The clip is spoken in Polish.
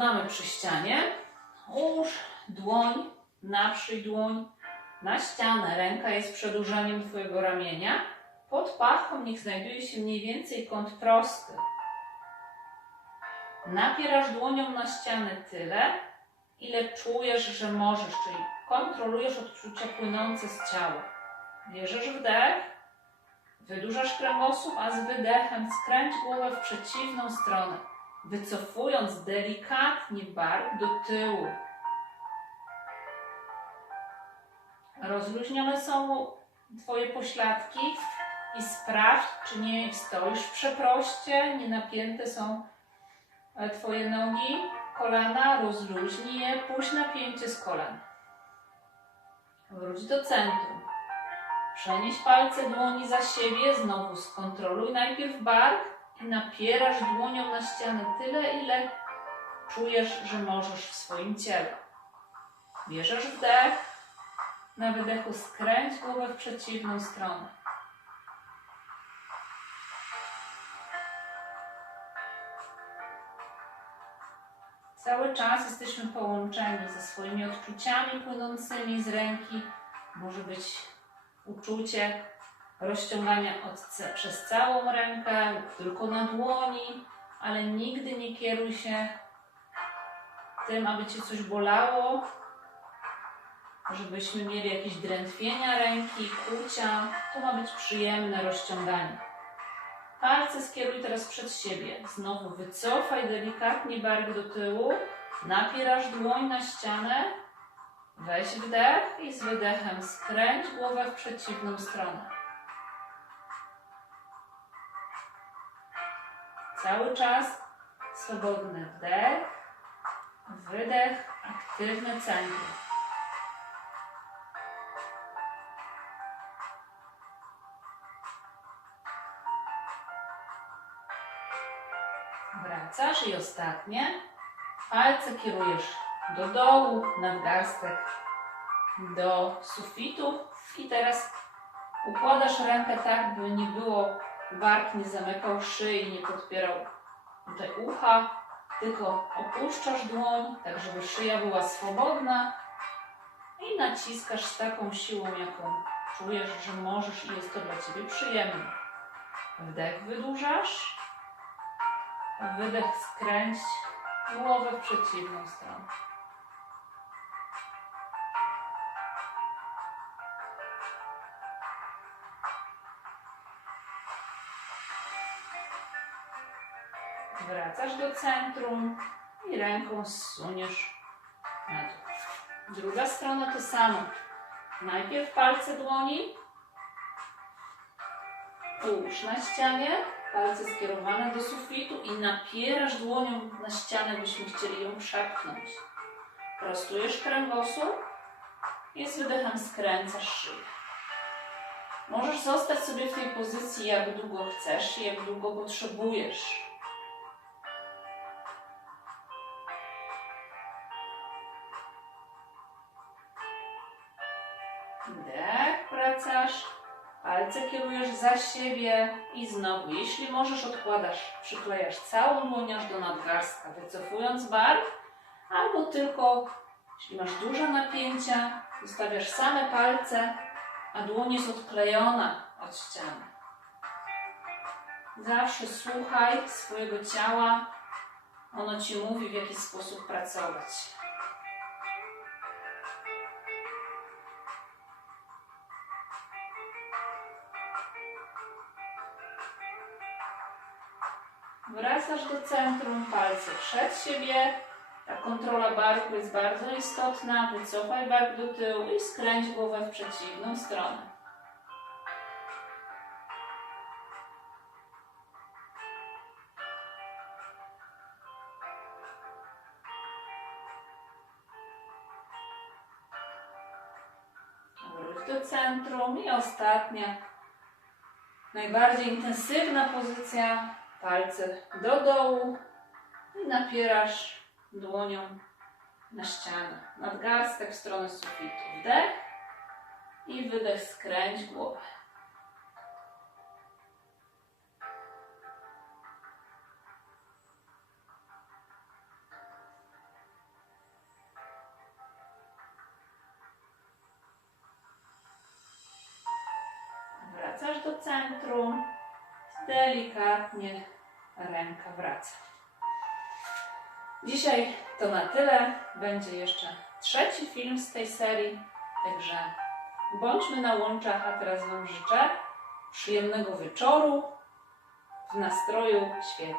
Mamy przy ścianie. Ułóż dłoń, naprzyj dłoń na ścianę. Ręka jest przedłużeniem Twojego ramienia. Pod pachą niech znajduje się mniej więcej kąt prosty. Napierasz dłonią na ścianę tyle, ile czujesz, że możesz, czyli kontrolujesz odczucia płynące z ciała. Bierzesz wdech, wydłużasz kręgosłup, a z wydechem skręć głowę w przeciwną stronę, wycofując delikatnie bark do tyłu. Rozluźnione są Twoje pośladki i sprawdź, czy nie stoisz w przeproście, nie napięte są e, Twoje nogi, kolana, rozluźnij je, puść napięcie z kolan. Wróć do centrum. Przenieś palce dłoni za siebie, znowu skontroluj najpierw bark napierasz dłonią na ścianę tyle, ile czujesz, że możesz w swoim ciele. Bierzesz wdech, na wydechu skręć głowę w przeciwną stronę. Cały czas jesteśmy połączeni ze swoimi odczuciami płynącymi z ręki. Może być uczucie rozciągania od, przez całą rękę tylko na dłoni, ale nigdy nie kieruj się tym, aby cię coś bolało, żebyśmy mieli jakieś drętwienia ręki, kłucia. To ma być przyjemne rozciąganie. Palce skieruj teraz przed siebie. Znowu wycofaj delikatnie bark do tyłu. Napierasz dłoń na ścianę. Weź wdech i z wydechem skręć głowę w przeciwną stronę. Cały czas swobodny wdech, wydech, aktywne centrum. Wracasz i ostatnie. Palce kierujesz do dołu, nadgarstek do sufitu i teraz układasz rękę tak, by nie było, bark nie zamykał szyi, nie podpierał tutaj ucha, tylko opuszczasz dłoń, tak żeby szyja była swobodna i naciskasz z taką siłą, jaką czujesz, że możesz i jest to dla Ciebie przyjemne. Wdech wydłużasz, wydech skręć głowę w przeciwną stronę. Wracasz do centrum i ręką zsuniesz na dół. Druga strona to samo. Najpierw palce dłoni. Połóż na ścianie, palce skierowane do sufitu i napierasz dłonią na ścianę, byśmy chcieli ją przepchnąć. Prostujesz kręgosłup i z wydechem skręcasz szyję. Możesz zostać sobie w tej pozycji jak długo chcesz i jak długo potrzebujesz. Wdech, wracasz, palce kierujesz za siebie i znowu, jeśli możesz, odkładasz, przyklejasz całą dłoń do nadgarstka, wycofując bark, albo tylko, jeśli masz duże napięcia, zostawiasz same palce, a dłoń jest odklejona od ściany. Zawsze słuchaj swojego ciała, ono ci mówi, w jaki sposób pracować. Wracasz do centrum, palce przed siebie. Ta kontrola barku jest bardzo istotna. Wycofaj bark do tyłu i skręć głowę w przeciwną stronę. Wróć do centrum i ostatnia, najbardziej intensywna pozycja palce do dołu i napierasz dłonią na ścianę. Nadgarstek w stronę sufitu. Wdech i wydech, skręć głowę. Wracasz do centrum. Delikatnie ręka wraca. Dzisiaj to na tyle. Będzie jeszcze trzeci film z tej serii. Także bądźmy na łączach, a teraz Wam życzę przyjemnego wieczoru w nastroju świec